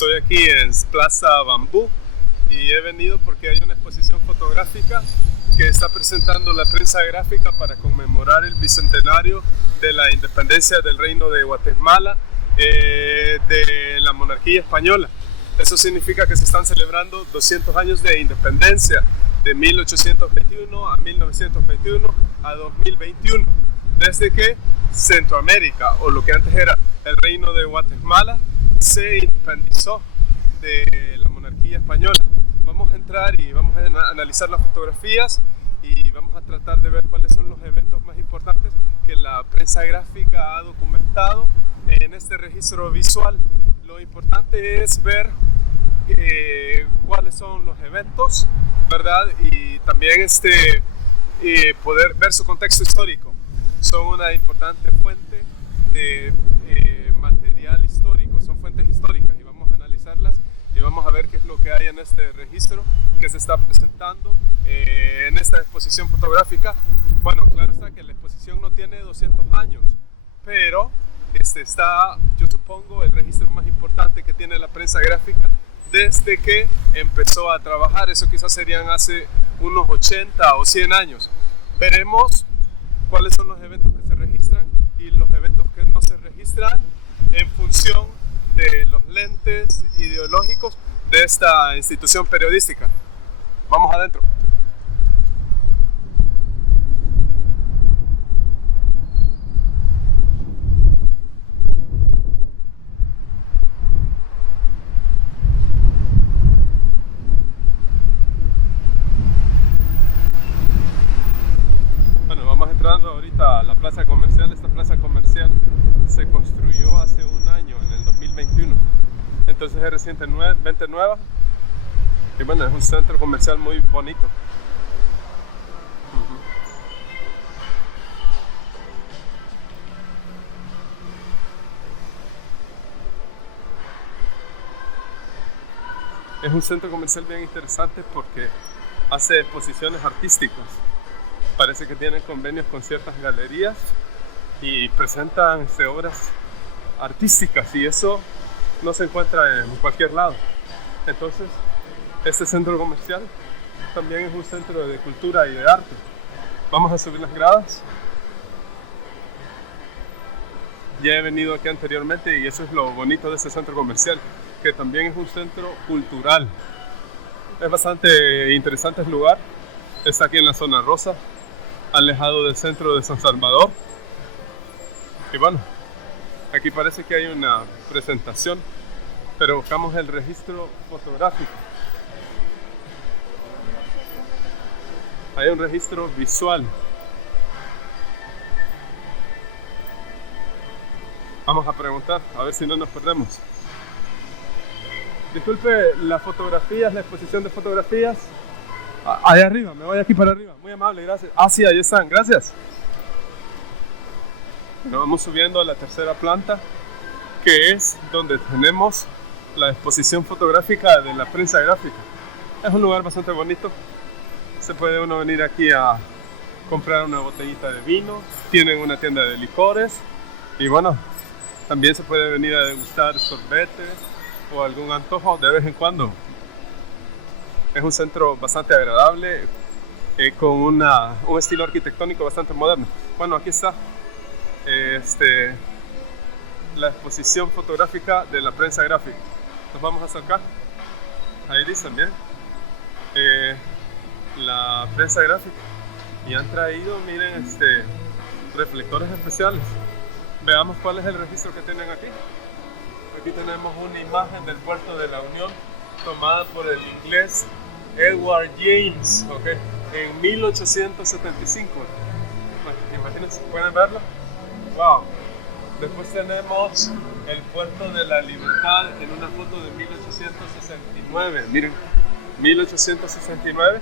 Estoy aquí en Plaza Bambú y he venido porque hay una exposición fotográfica que está presentando la prensa gráfica para conmemorar el bicentenario de la independencia del Reino de Guatemala de la monarquía española. Eso significa que se están celebrando 200 años de independencia, de 1821 a 1921 a 2021, desde que Centroamérica, o lo que antes era el Reino de Guatemala, se independizó de la monarquía española. Vamos a entrar y vamos a analizar las fotografías y vamos a tratar de ver cuáles son los eventos más importantes que la prensa gráfica ha documentado en este registro visual. Lo importante es ver cuáles son los eventos, ¿verdad? Y también poder ver su contexto histórico. Son una importante fuente de material histórico, son fuentes históricas y vamos a analizarlas y vamos a ver qué es lo que hay en este registro que se está presentando en esta exposición fotográfica. Bueno, claro está que la exposición no tiene 200 años, pero está, yo supongo, el registro más importante que tiene la prensa gráfica desde que empezó a trabajar. Eso quizás serían hace unos 80 o 100 años. Veremos cuáles son los eventos que se registran y los eventos que no se registran en función de los lentes ideológicos de esta institución periodística. Vamos adentro. Entrando ahorita a la plaza comercial. Esta plaza comercial se construyó hace un año, en el 2021, entonces es recientemente nueva y bueno, es un centro comercial muy bonito. Es un centro comercial bien interesante porque hace exposiciones artísticas. Parece que tienen convenios con ciertas galerías y presentan obras artísticas y eso no se encuentra en cualquier lado. Entonces, este centro comercial también es un centro de cultura y de arte. Vamos a subir las gradas. Ya he venido aquí anteriormente y eso es lo bonito de este centro comercial, que también es un centro cultural. Es bastante interesante el lugar. Está aquí en la zona rosa, alejado del centro de San Salvador. Y bueno, aquí parece que hay una presentación, pero buscamos el registro fotográfico. Hay un registro visual. Vamos a preguntar, a ver si no nos perdemos. Disculpe, las fotografías, la exposición de fotografías. Allá arriba, me voy aquí para arriba. Muy amable, gracias. Sí, ahí están, gracias. Bueno, vamos subiendo a la tercera planta, que es donde tenemos la exposición fotográfica de la prensa gráfica. Es un lugar bastante bonito. Se puede uno venir aquí a comprar una botellita de vino. Tienen una tienda de licores. Y bueno, también se puede venir a degustar sorbete o algún antojo de vez en cuando. Es un centro bastante agradable, con un estilo arquitectónico bastante moderno. Bueno, aquí está la exposición fotográfica de la prensa gráfica. Nos vamos a acercar. Ahí dicen bien la prensa gráfica. Y han traído, miren, reflectores especiales. Veamos cuál es el registro que tienen aquí. Aquí tenemos una imagen del puerto de la Unión tomada por el inglés Edward James, en 1875. Imagínense, ¿pueden verlo? Wow. Después tenemos el puerto de la Libertad en una foto de 1869. Miren, 1869.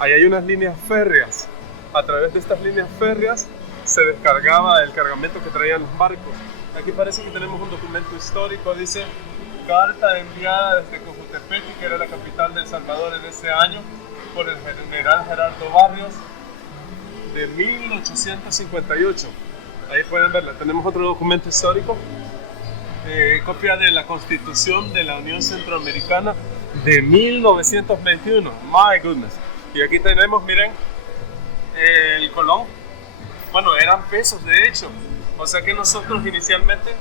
Ahí hay unas líneas férreas. A través de estas líneas férreas se descargaba el cargamento que traían los barcos. Aquí parece que tenemos un documento histórico, dice: carta enviada desde Cojutepec, que era la capital de El Salvador en ese año, por el general Gerardo Barrios, de 1858. Ahí pueden verla. Tenemos otro documento histórico copia de la Constitución de la Unión Centroamericana de 1921. My goodness. Y aquí tenemos, miren, el colón. Bueno, eran pesos de hecho. O sea que nosotros inicialmente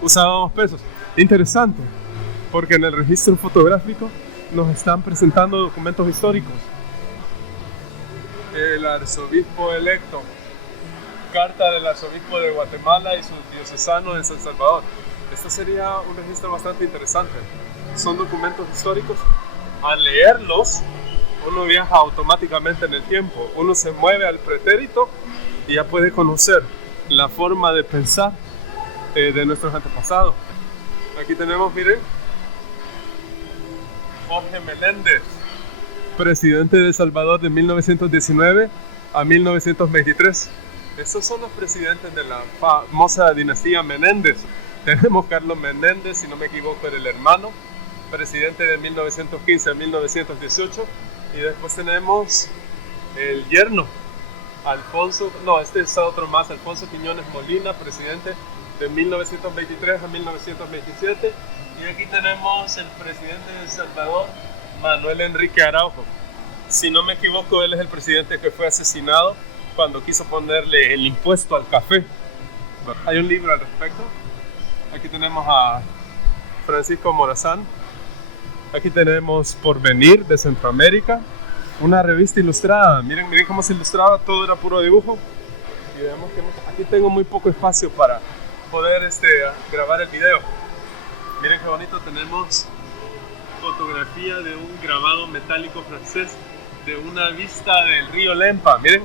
usábamos pesos. Interesante, porque en el registro fotográfico nos están presentando documentos históricos. El arzobispo electo, carta del arzobispo de Guatemala y su diocesano de San Salvador. Este sería un registro bastante interesante. Son documentos históricos. Al leerlos, uno viaja automáticamente en el tiempo. Uno se mueve al pretérito y ya puede conocer la forma de pensar de nuestros antepasados. Aquí tenemos, miren, Jorge Meléndez, presidente de El Salvador de 1919 a 1923. Estos son los presidentes de la famosa dinastía Menéndez. Tenemos Carlos Menéndez, si no me equivoco, era el hermano, presidente de 1915 a 1918. Y después tenemos el yerno, Alfonso, no, este es otro más, Alfonso Quiñones Molina, presidente de 1923 a 1927. Y aquí tenemos el presidente de El Salvador, Manuel Enrique Araujo. Si no me equivoco, él es el presidente que fue asesinado cuando quiso ponerle el impuesto al café. Hay un libro al respecto. Aquí tenemos a Francisco Morazán. Aquí tenemos Porvenir de Centroamérica, una revista ilustrada. Miren cómo se ilustraba, todo era puro dibujo. Y veamos que aquí tengo muy poco espacio para poder grabar el video. Miren qué bonito, tenemos fotografía de un grabado metálico francés de una vista del río Lempa. Miren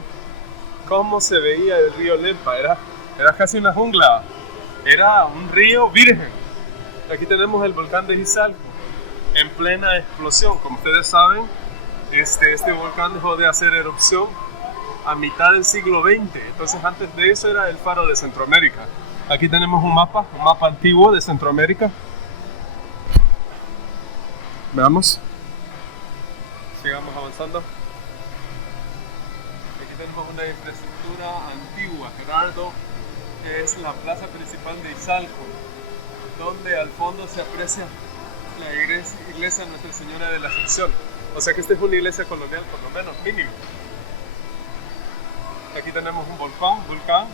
cómo se veía el río Lempa, era casi una jungla, era un río virgen. Aquí tenemos el volcán de Izalco en plena explosión. Como ustedes saben, este volcán dejó de hacer erupción a mitad del siglo XX, entonces antes de eso era el faro de Centroamérica. Aquí tenemos un mapa antiguo de Centroamérica. Veamos. Sigamos avanzando. Aquí tenemos una infraestructura antigua, Gerardo, que es la plaza principal de Izalco, donde al fondo se aprecia la iglesia Nuestra Señora de la Asunción. O sea que esta es una iglesia colonial, por lo menos, mínimo. Aquí tenemos un volcán.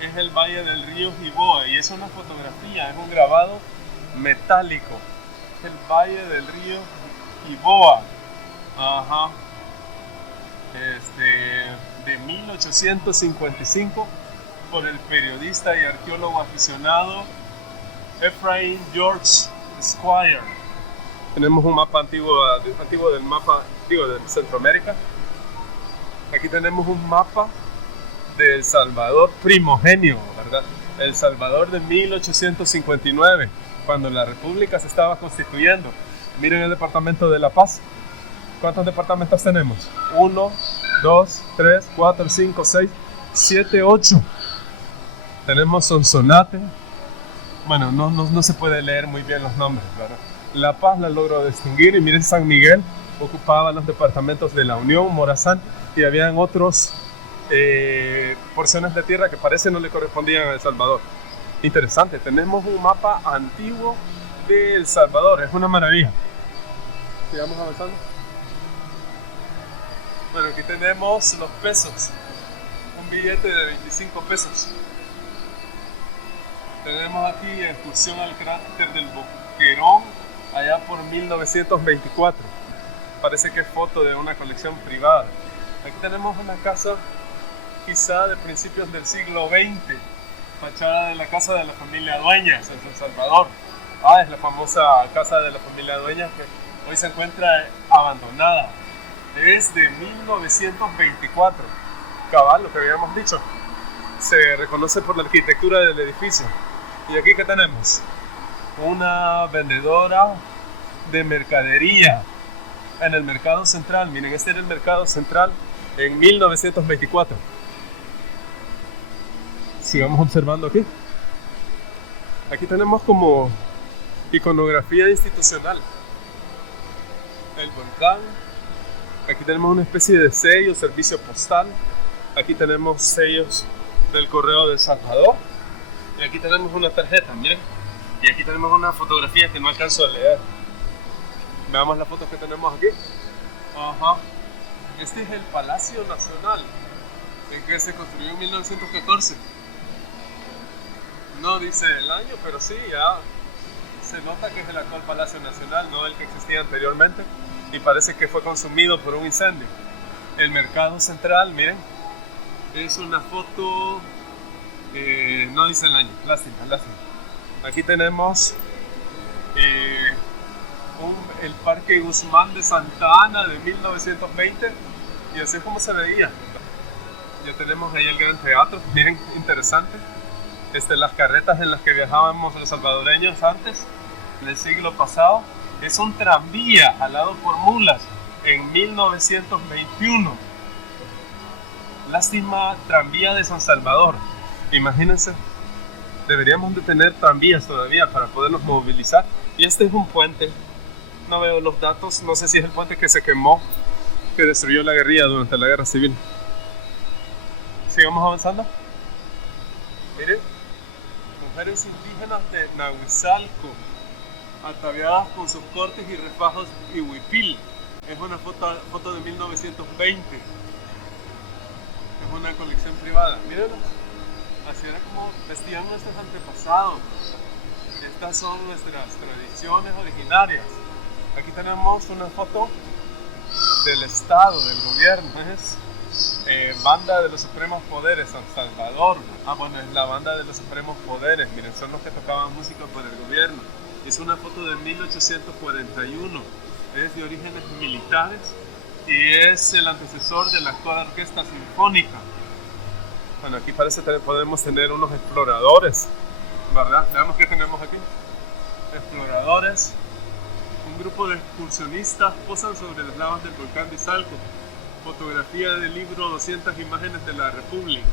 Es el valle del río Jiboa y es una fotografía, es un grabado metálico. Es el valle del río Jiboa. Ajá. De 1855 por el periodista y arqueólogo aficionado Ephraim George Squire. Tenemos un mapa antiguo del mapa, de Centroamérica. Aquí tenemos un mapa de El Salvador primogenio, ¿verdad? El Salvador de 1859, cuando la República se estaba constituyendo. Miren el departamento de La Paz. ¿Cuántos departamentos tenemos? 1, 2, 3, 4, 5, 6, 7, 8. Tenemos Sonsonate. Bueno, no se puede leer muy bien los nombres, ¿verdad? La Paz la logro distinguir. Y miren, San Miguel ocupaba los departamentos de La Unión, Morazán, y habían otros porciones de tierra que parece no le correspondían a El Salvador. Interesante, tenemos un mapa antiguo de El Salvador, es una maravilla. Sigamos avanzando. Bueno, aquí tenemos los pesos, un billete de 25 pesos. Tenemos aquí excursión al cráter del Boquerón, allá por 1924. Parece que es foto de una colección privada. Aquí tenemos una casa quizá de principios del siglo XX, fachada de la casa de la familia Dueñas en San Salvador. Es la famosa casa de la familia Dueñas que hoy se encuentra abandonada. Es de 1924, cabal, lo que habíamos dicho. Se reconoce por la arquitectura del edificio. Y aquí, ¿qué tenemos? Una vendedora de mercadería en el Mercado Central. Miren, este era el Mercado Central en 1924. Sigamos observando aquí. Aquí tenemos como iconografía institucional. El volcán. Aquí tenemos una especie de sello, servicio postal. Aquí tenemos sellos del Correo de El Salvador. Y aquí tenemos una tarjeta, miren. Y aquí tenemos una fotografía que no alcanzo a leer. Veamos las fotos que tenemos aquí. Ajá. Este es el Palacio Nacional, en que se construyó en 1914. No dice el año, pero sí, ya se nota que es el actual Palacio Nacional, no el que existía anteriormente, y parece que fue consumido por un incendio. El Mercado Central, miren, es una foto, no dice el año, lástima. Aquí tenemos el Parque Guzmán de Santa Ana de 1920, y así es como se veía. Ya tenemos ahí el Gran Teatro, miren, interesante. Las carretas en las que viajábamos los salvadoreños antes, del siglo pasado, es un tranvía jalado por mulas en 1921. Lástima, tranvía de San Salvador. Imagínense, deberíamos de tener tranvías todavía para podernos movilizar. Y este es un puente, no veo los datos, no sé si es el puente que se quemó, que destruyó la guerrilla durante la guerra civil. Sigamos avanzando. Miren, mujeres indígenas de Nahuizalco, ataviadas con sus cortes y refajos y huipil. Es una foto de 1920. Es una colección privada. Mírenlas. Así era como vestían nuestros antepasados. Estas son nuestras tradiciones originarias. Aquí tenemos una foto del Estado, del gobierno. Es Banda de los Supremos Poderes, San Salvador. Bueno, es la Banda de los Supremos Poderes. Miren, son los que tocaban música por el gobierno. Es una foto de 1841. Es de orígenes militares y es el antecesor de la actual Orquesta Sinfónica. Bueno, aquí parece que podemos tener unos exploradores, ¿verdad? Veamos qué tenemos aquí. Exploradores. Un grupo de excursionistas posan sobre las lavas del volcán de Izalco. Fotografía del libro 200 imágenes de la República.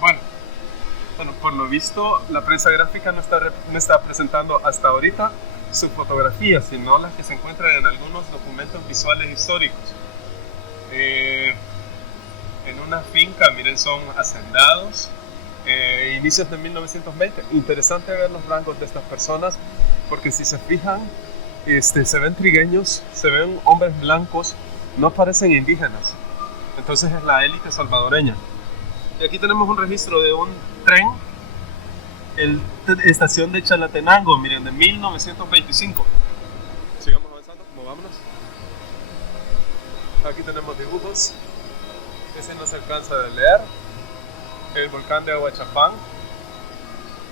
Bueno, por lo visto la prensa gráfica no está presentando hasta ahorita sus fotografías, sino las que se encuentran en algunos documentos visuales históricos. En una finca, miren, son hacendados, inicios de 1920. Interesante ver los rangos de estas personas, porque si se fijan, se ven trigueños, se ven hombres blancos, no parecen indígenas. Entonces es la élite salvadoreña. Y aquí tenemos un registro de un tren, estación de Chalatenango, miren, de 1925. Sigamos avanzando, movámonos. Aquí tenemos dibujos. Ese no se alcanza de leer. El volcán de Aguachapán.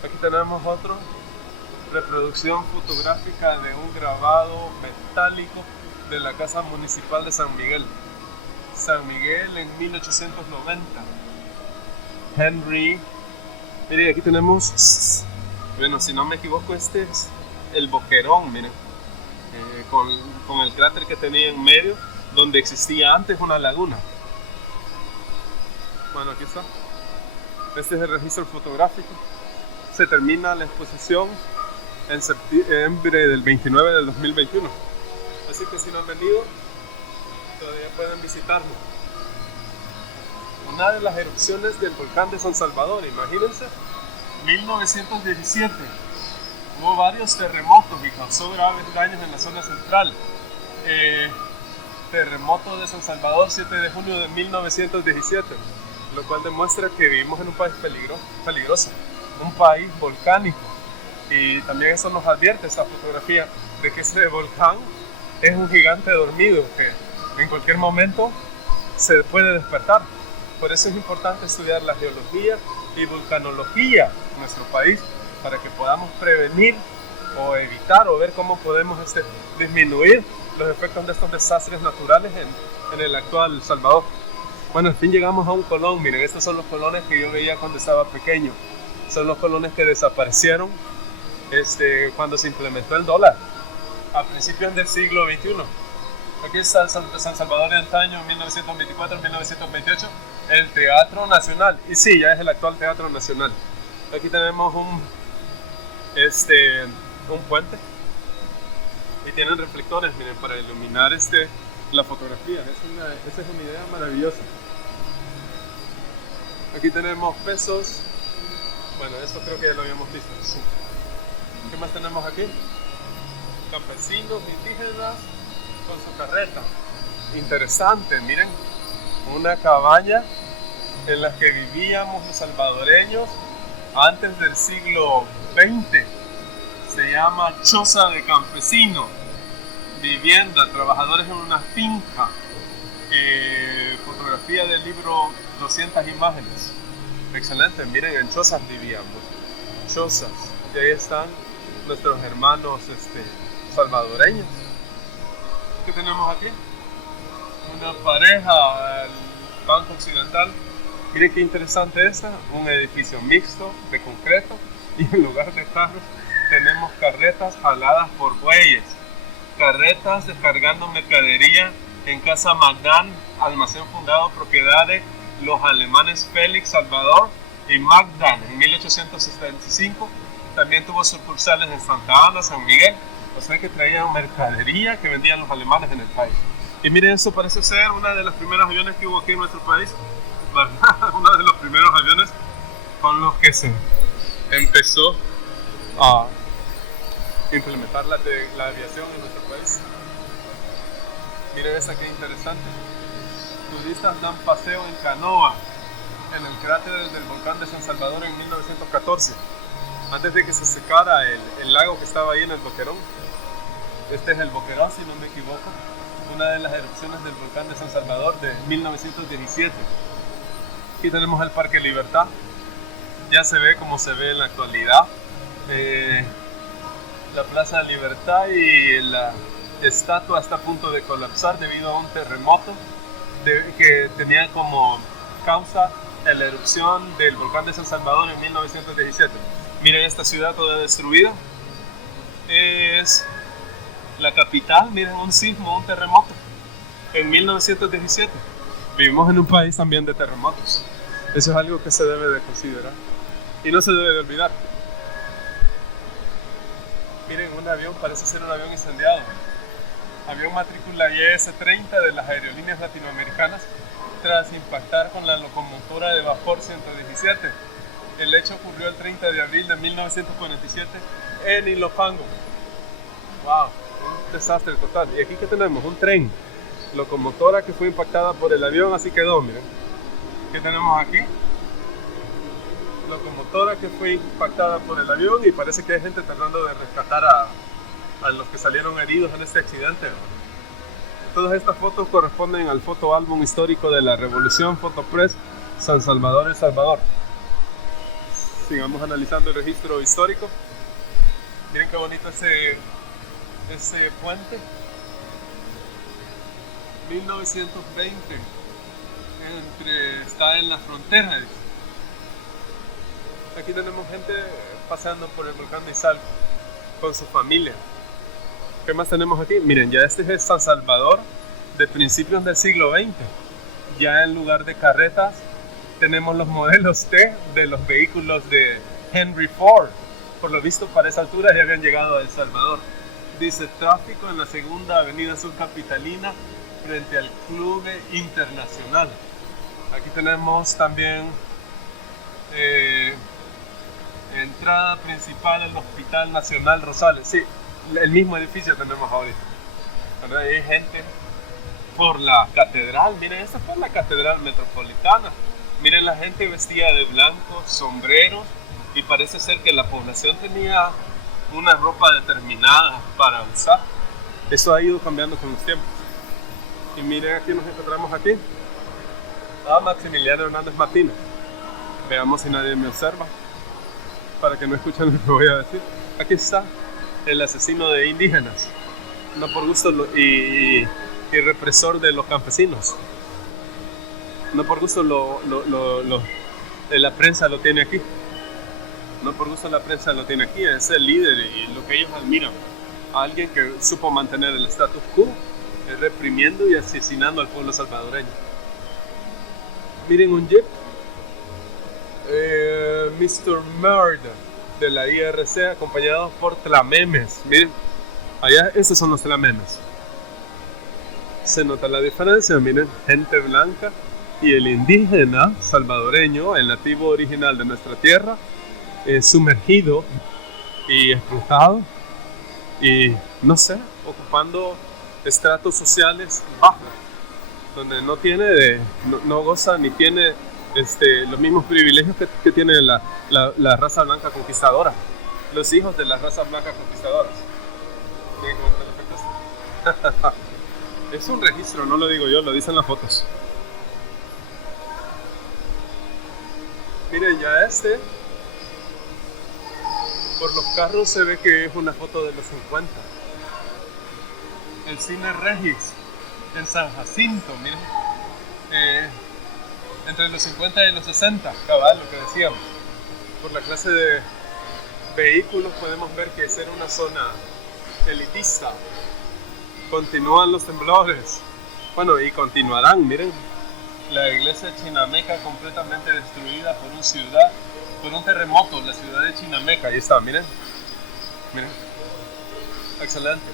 Aquí tenemos otro. Reproducción fotográfica de un grabado metálico de la Casa Municipal de San Miguel. San Miguel en 1890. Henry. Miren, aquí tenemos, bueno, si no me equivoco, este es el Boquerón, miren, con el cráter que tenía en medio, donde existía antes una laguna. Bueno, aquí está. Este es el registro fotográfico. Se termina la exposición en septiembre del 29 del 2021. Así que si no han venido, todavía pueden visitarlo. Una de las erupciones del volcán de San Salvador, imagínense, 1917. Hubo varios terremotos y causó graves daños en la zona central. Terremoto de San Salvador, 7 de junio de 1917, lo cual demuestra que vivimos en un país peligroso, un país volcánico. Y también eso nos advierte, esta fotografía, de que ese volcán es un gigante dormido que en cualquier momento se puede despertar. Por eso es importante estudiar la geología y vulcanología en nuestro país, para que podamos prevenir o evitar o ver cómo podemos disminuir los efectos de estos desastres naturales en el actual El Salvador. Bueno, al fin llegamos a un colón. Miren, estos son los colones que yo veía cuando estaba pequeño. Son los colones que desaparecieron cuando se implementó el dólar a principios del siglo XXI. Aquí está San Salvador del Taño, 1924-1928, el Teatro Nacional. Y sí, ya es el actual Teatro Nacional. Aquí tenemos un puente. Y tienen reflectores, miren, para iluminar la fotografía. Esa es una idea maravillosa. Aquí tenemos pesos Bueno, esto creo que ya lo habíamos visto. Sí. ¿Qué más tenemos aquí? Campesinos indígenas con su carreta. Interesante, miren. Una cabaña en la que vivíamos los salvadoreños antes del siglo XX. Se llama choza de campesino. Vivienda, trabajadores en una finca. Fotografía del libro 200 imágenes. Excelente, miren, en chozas vivíamos. Chozas. Y ahí están nuestros hermanos salvadoreños. ¿Qué tenemos aquí? Una pareja al Banco Occidental. Miren qué interesante esta. Un edificio mixto de concreto. Y en lugar de carros tenemos carretas jaladas por bueyes. Carretas descargando mercadería en Casa Magdán, almacén fundado propiedad de los alemanes Félix Salvador y Magdán en 1875. También tuvo sucursales en Santa Ana, San Miguel, o sea que traían mercadería que vendían los alemanes en el país. Y miren, eso parece ser una de los primeros aviones que hubo aquí en nuestro país, ¿verdad? Uno de los primeros aviones con los que se empezó a implementar la aviación en nuestro país. Miren esa que interesante. Turistas dan paseo en canoa en el cráter del volcán de San Salvador en 1914, antes de que se secara el lago que estaba ahí en el Boquerón. Este es el Boquerón, si no me equivoco, una de las erupciones del volcán de San Salvador de 1917. Aquí tenemos el Parque Libertad, ya se ve como se ve en la actualidad. La Plaza Libertad y la estatua está a punto de colapsar debido a un terremoto que tenía como causa la erupción del volcán de San Salvador en 1917. Miren esta ciudad toda destruida. Es la capital, miren, un sismo, un terremoto en 1917. Vivimos en un país también de terremotos. Eso es algo que se debe de considerar y no se debe de olvidar. Miren, un avión, parece ser un avión incendiado. Avión matrícula YS-30 de las aerolíneas latinoamericanas tras impactar con la locomotora de vapor 117. El hecho ocurrió el 30 de abril de 1947 en Ilopango. ¡Wow! Un desastre total. Y aquí que tenemos un tren, locomotora que fue impactada por el avión, así quedó, miren. ¿Qué tenemos aquí? Locomotora que fue impactada por el avión y parece que hay gente tratando de rescatar a los que salieron heridos en este accidente. Todas estas fotos corresponden al fotoálbum histórico de la Revolución Fotopress San Salvador, El Salvador. Sigamos analizando el registro histórico. Miren qué bonito ese puente. 1920 está en la frontera. Aquí tenemos gente pasando por el volcán de Izalco con su familia. ¿Qué más tenemos aquí? Miren, ya este es San Salvador de principios del siglo XX. Ya en lugar de carretas tenemos los modelos T de los vehículos de Henry Ford. Por lo visto, para esa altura ya habían llegado a El Salvador. Dice tráfico en la segunda avenida sur capitalina frente al Club Internacional. Aquí tenemos también entrada principal al Hospital Nacional Rosales. Sí, el mismo edificio tenemos ahorita. Hay gente por la catedral. Miren, esta fue la catedral metropolitana. Miren la gente vestida de blanco, sombreros, y parece ser que la población tenía una ropa determinada para usar. Eso ha ido cambiando con los tiempos. Y miren, aquí nos encontramos aquí a Maximiliano Hernández Martínez. Veamos si nadie me observa, para que no escuchen lo que voy a decir. Aquí está el asesino de indígenas, no por gusto y represor de los campesinos. No por gusto la prensa lo tiene aquí. No por gusto la prensa lo tiene aquí. Es el líder y lo que ellos admiran. A alguien que supo mantener el status quo, reprimiendo y asesinando al pueblo salvadoreño. Miren un jeep. Mr. Murder de la IRC acompañados por tlamemes. Miren, allá estos son los tlamemes. Se nota la diferencia, miren, gente blanca y el indígena salvadoreño, el nativo original de nuestra tierra, sumergido y explotado y, no sé, ocupando estratos sociales bajos, donde no goza ni tiene los mismos privilegios que tiene la raza blanca conquistadora, los hijos de las razas blancas conquistadoras. Es un registro, no lo digo yo, lo dicen las fotos. Miren, ya por los carros se ve que es una foto de los 50. El Cine Regis en San Jacinto, miren. Entre los 50 y los 60, cabal, lo que decíamos. Por la clase de vehículos podemos ver que es una zona elitista. Continúan los temblores. Bueno, y continuarán, miren. La iglesia de Chinameca completamente destruida por un terremoto, la ciudad de Chinameca. Ahí está, miren. Miren. Excelente.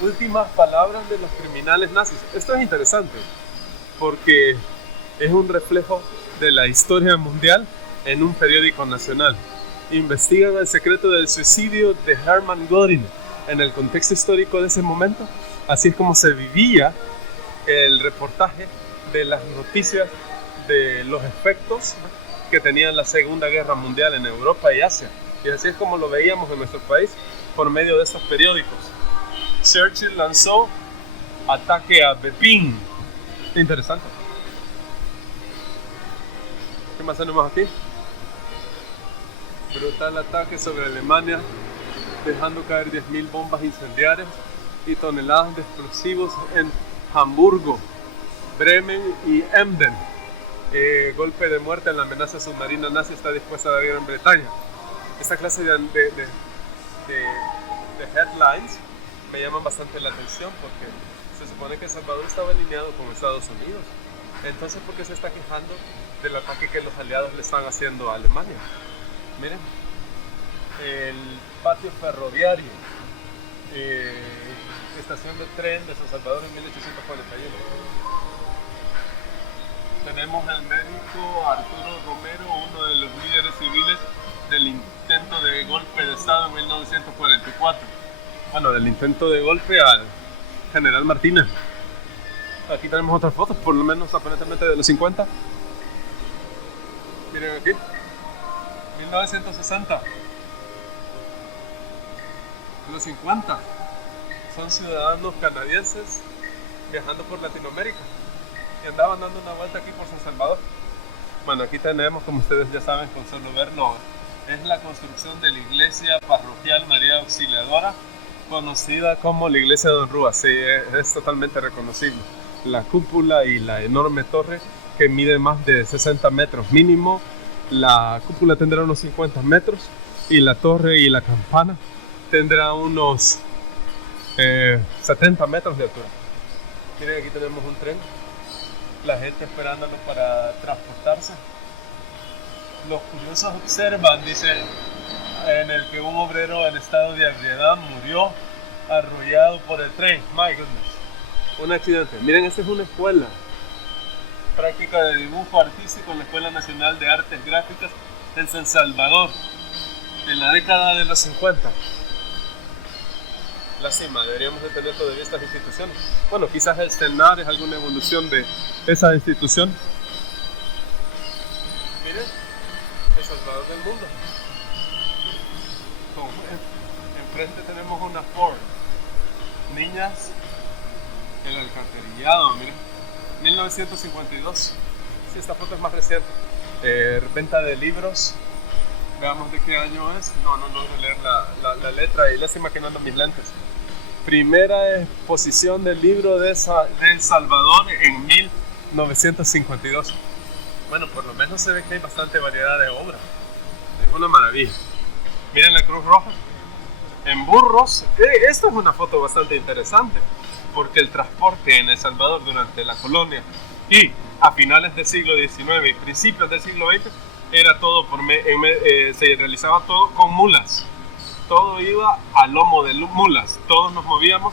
Últimas palabras de los criminales nazis. Esto es interesante porque es un reflejo de la historia mundial en un periódico nacional. Investigan el secreto del suicidio de Hermann Göring en el contexto histórico de ese momento. Así es como se vivía el reportaje de las noticias de los efectos que tenía la Segunda Guerra Mundial en Europa y Asia. Y así es como lo veíamos en nuestro país por medio de estos periódicos. Churchill lanzó ataque a Bepin. Interesante. ¿Qué más tenemos aquí? Brutal ataque sobre Alemania, dejando caer 10.000 bombas incendiarias y toneladas de explosivos en Hamburgo, Bremen y Emden. Golpe de muerte en la amenaza submarina nazi está dispuesta a la Gran Bretaña. Esta clase de headlines me llaman bastante la atención porque se supone que El Salvador estaba alineado con Estados Unidos. Entonces, ¿por qué se está quejando del ataque que los aliados le están haciendo a Alemania? Miren, el patio ferroviario, estación de tren de San Salvador en 1841. Tenemos al médico Arturo Romero, uno de los líderes civiles del intento de golpe de Estado en 1944. Bueno, del intento de golpe al general Martínez. Aquí tenemos otras fotos, por lo menos aparentemente de los 50. Miren aquí, 1960. Los 50 son ciudadanos canadienses viajando por Latinoamérica y andaban dando una vuelta aquí por San Salvador. Bueno, aquí tenemos, como ustedes ya saben, con solo verlo, es la construcción de la iglesia parroquial María Auxiliadora, conocida como la iglesia de Don Rúa. Sí, es totalmente reconocible. La cúpula y la enorme torre que mide más de 60 metros mínimo. La cúpula tendrá unos 50 metros y la torre y la campana tendrá unos 70 metros de altura. Miren, aquí tenemos un tren, la gente esperándolo para transportarse. Los curiosos observan, dice, en el que un obrero en estado de ebriedad murió arrollado por el tren. My goodness. Un accidente. Miren, esta es una escuela. Práctica de dibujo artístico en la Escuela Nacional de Artes Gráficas en San Salvador, en la década de los 50. Lástima, deberíamos de tener todavía estas instituciones. Bueno, quizás el CENAR es alguna evolución de esa institución. Miren, El Salvador del mundo. Enfrente tenemos una Ford. Niñas, el alcantarillado, miren. 1952. Sí, esta foto es más reciente. Venta de libros. Veamos de qué año es. No voy a leer la letra y lástima que no ando mis lentes. Primera exposición del libro de El Salvador en 1952. Bueno, por lo menos se ve que hay bastante variedad de obras. Es una maravilla. Miren la Cruz Roja. En burros. Esta es una foto bastante interesante, porque el transporte en El Salvador durante la colonia y a finales del siglo XIX y principios del siglo XX era todo se realizaba todo con mulas. Todo iba a lomo de mulas. Todos nos movíamos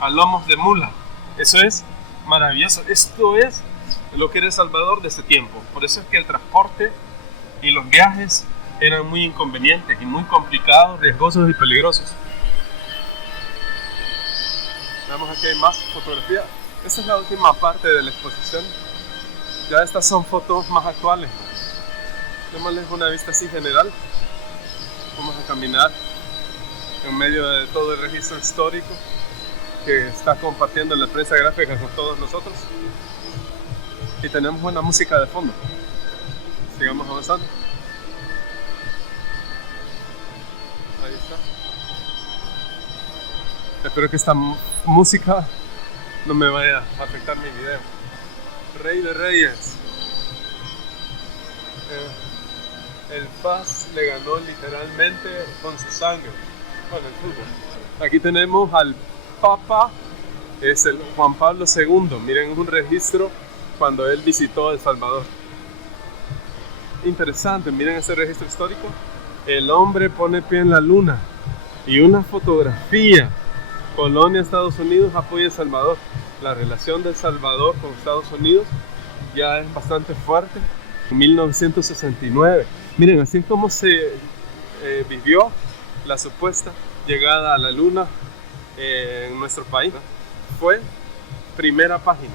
a lomos de mula. Eso es maravilloso. Esto es lo que era El Salvador de ese tiempo. Por eso es que el transporte y los viajes eran muy inconvenientes y muy complicados, riesgosos y peligrosos. Veamos aquí hay más fotografía. Esta es la última parte de la exposición. Ya estas son fotos más actuales. Démosles una vista así general. Vamos a caminar en medio de todo el registro histórico que está compartiendo la prensa gráfica con todos nosotros. Y tenemos buena música de fondo. Sigamos avanzando. Ahí está. Espero que esta música no me vaya a afectar mi video. Rey de Reyes. El FAS le ganó literalmente con su sangre con el fútbol. Aquí tenemos al Papa, es el Juan Pablo II. Miren un registro cuando él visitó El Salvador. Interesante, miren ese registro histórico. El hombre pone pie en la luna y una fotografía. Colonia, Estados Unidos apoya El Salvador. La relación de El Salvador con Estados Unidos ya es bastante fuerte. En 1969. Miren, así es como se vivió la supuesta llegada a la luna en nuestro país. Fue primera página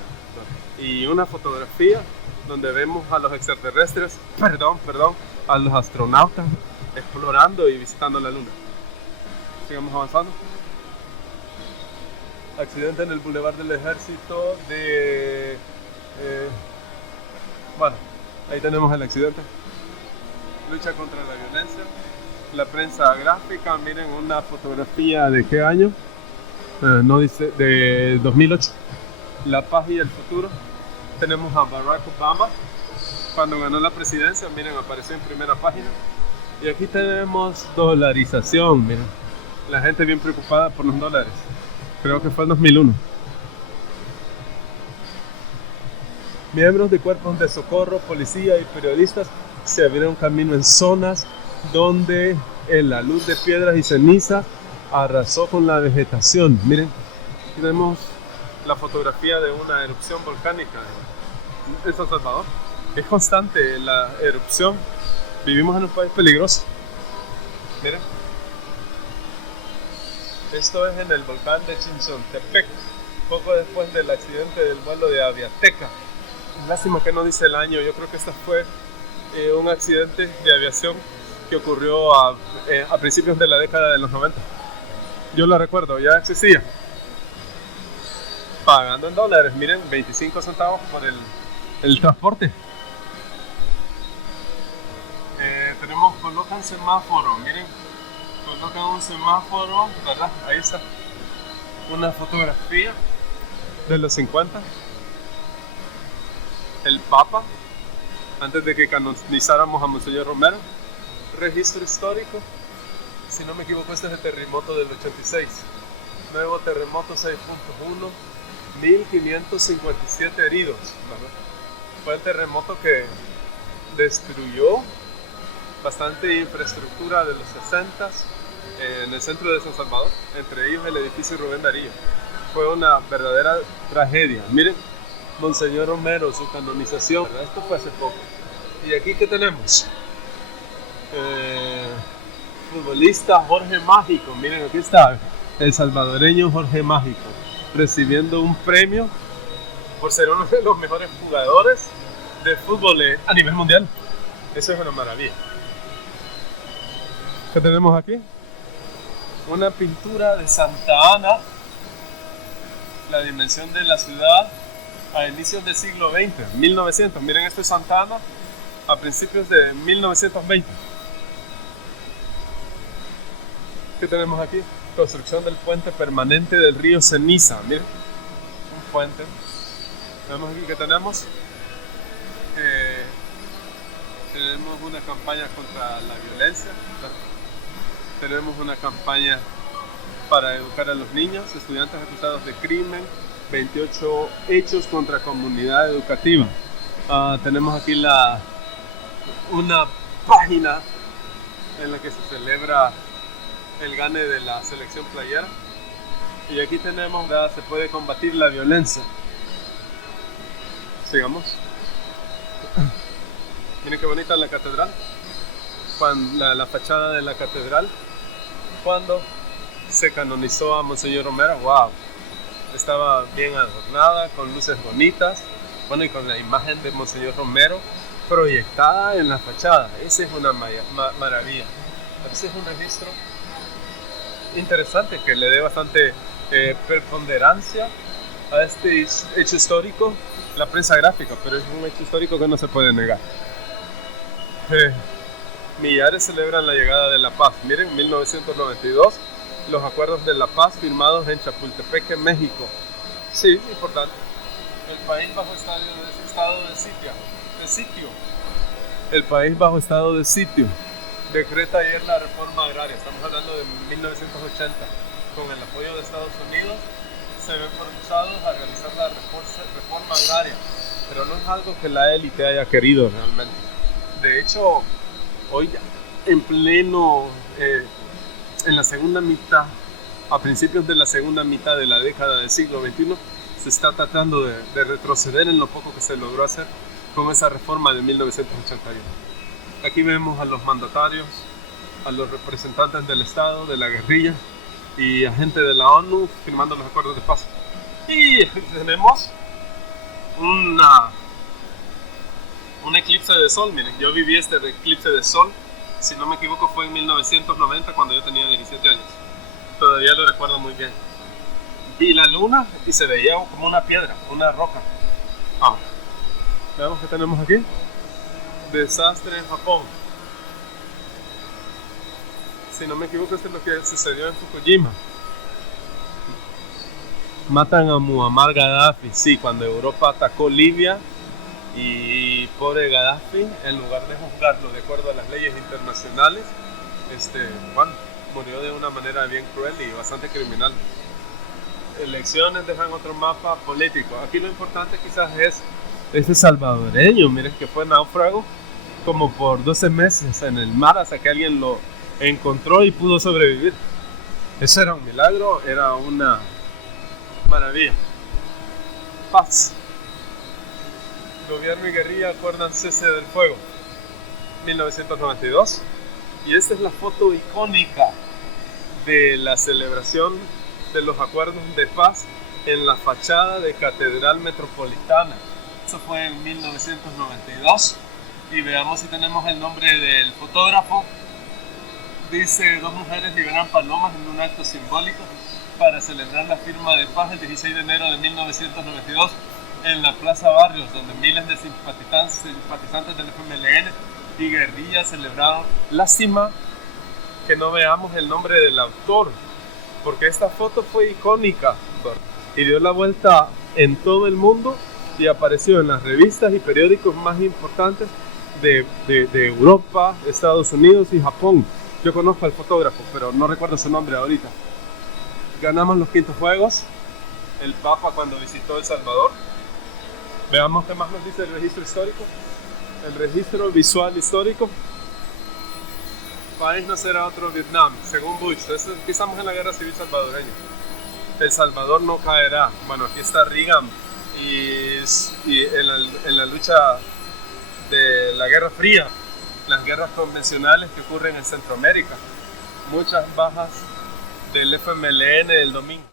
y una fotografía donde vemos a los extraterrestres, a los astronautas explorando y visitando la luna. Sigamos avanzando. Accidente en el Boulevard del Ejército de... bueno, ahí tenemos el accidente. Lucha contra la violencia. La prensa gráfica, miren una fotografía de qué año. No dice, de 2008. La paz y el futuro. Tenemos a Barack Obama cuando ganó la presidencia. Miren, apareció en primera página. Y aquí tenemos dolarización. Miren, la gente bien preocupada por los dólares. Creo que fue en 2001. Miembros de cuerpos de socorro, policía y periodistas se abrieron camino en zonas donde la luz de piedras y cenizas arrasó con la vegetación. Miren, tenemos la fotografía de una erupción volcánica en San Salvador. Es constante la erupción. Vivimos en un país peligroso. Miren, esto es en el volcán de Chinchontepec, poco después del accidente del vuelo de Aviateca. Lástima que no dice el año. Yo creo que este fue un accidente de aviación que ocurrió a principios de la década de los 90. Yo lo recuerdo, ya existía. Pagando en dólares, miren, 25 centavos por el transporte. Colocan semáforo, miren, colocan un semáforo, ¿verdad? Ahí está. Una fotografía de los 50. El Papa, antes de que canonizáramos a Monseñor Romero. Registro histórico, si no me equivoco, este es el terremoto del 86. Nuevo terremoto 6.1, 1557 heridos, ¿verdad? Fue el terremoto que destruyó bastante infraestructura de los 60 en el centro de San Salvador, entre ellos el edificio Rubén Darío. Fue una verdadera tragedia. Miren, Monseñor Romero, su canonización, ¿verdad? Esto fue hace poco. ¿Y aquí qué tenemos? Futbolista Jorge Mágico. Miren, aquí está el salvadoreño Jorge Mágico recibiendo un premio por ser uno de los mejores jugadores de fútbol a nivel mundial. Eso es una maravilla. ¿Qué tenemos aquí? Una pintura de Santa Ana, la dimensión de la ciudad a inicios del siglo XX, 1900. Miren, esto es Santa Ana a principios de 1920. ¿Qué tenemos aquí? Construcción del puente permanente del río Ceniza. Miren, un puente. Vemos aquí que tenemos una campaña contra la violencia. Tenemos una campaña para educar a los niños, estudiantes acusados de crimen, 28 hechos contra comunidad educativa. Tenemos aquí una página en la que se celebra el gane de la selección playera. Y aquí tenemos, ¿verdad? Se puede combatir la violencia. Sigamos. Miren qué bonita la catedral. la fachada de la catedral cuando se canonizó a Monseñor Romero. ¡Wow! Estaba bien adornada, con luces bonitas, bueno, y con la imagen de Monseñor Romero proyectada en la fachada. Esa es una maravilla. Ese es un registro interesante que le dé bastante preponderancia a este hecho histórico, la prensa gráfica, pero es un hecho histórico que no se puede negar. Millares celebran la llegada de la paz. Miren, 1992, los acuerdos de la paz firmados en Chapultepec, México. Sí, importante. El país bajo estado de sitio. El país bajo estado de sitio. Decreta ayer la reforma agraria. Estamos hablando de 1980. Con el apoyo de Estados Unidos, se ven forzados a realizar la reforma agraria. Pero no es algo que la élite haya querido realmente. De hecho, hoy en pleno, en la segunda mitad, a principios de la segunda mitad de la década del siglo XXI, se está tratando de retroceder en lo poco que se logró hacer con esa reforma de 1981. Aquí vemos a los mandatarios, a los representantes del Estado, de la guerrilla y a gente de la ONU firmando los acuerdos de paz. Y tenemos un eclipse de sol. Miren, yo viví este eclipse de sol, si no me equivoco fue en 1990 cuando yo tenía 17 años. Todavía lo recuerdo muy bien. Vi la luna y se veía como una piedra, una roca. Vamos. Veamos qué tenemos aquí. Desastre en Japón. Si no me equivoco, esto es lo que sucedió en Fukushima. Matan a Muammar Gaddafi. Sí, cuando Europa atacó Libia, y pobre Gaddafi, en lugar de juzgarlo de acuerdo a las leyes internacionales, murió de una manera bien cruel y bastante criminal. Elecciones dejan otro mapa político. Aquí lo importante quizás es ese salvadoreño, miren, que fue náufrago como por 12 meses en el mar hasta que alguien lo encontró y pudo sobrevivir. Eso era un milagro, era una maravilla. Paz. Gobierno y guerrilla acuerdan cese del fuego. 1992. Y esta es la foto icónica de la celebración de los acuerdos de paz en la fachada de Catedral Metropolitana. Eso fue en 1992. Y veamos si tenemos el nombre del fotógrafo. Dice: 2 mujeres liberan palomas en un acto simbólico para celebrar la firma de paz el 16 de enero de 1992 en la Plaza Barrios, donde miles de simpatizantes del FMLN y guerrillas celebraron. Lástima que no veamos el nombre del autor, porque esta foto fue icónica y dio la vuelta en todo el mundo y apareció en las revistas y periódicos más importantes de Europa, Estados Unidos y Japón. Yo conozco al fotógrafo, pero no recuerdo su nombre ahorita. Ganamos los 5 juegos, el Papa cuando visitó El Salvador. Veamos qué más nos dice el registro histórico. El registro visual histórico. País no será otro Vietnam, según Bush. Entonces empezamos en la guerra civil salvadoreña. El Salvador no caerá. Bueno, aquí está Reagan y en la lucha de la Guerra Fría, las guerras convencionales que ocurren en Centroamérica. Muchas bajas del FMLN del domingo.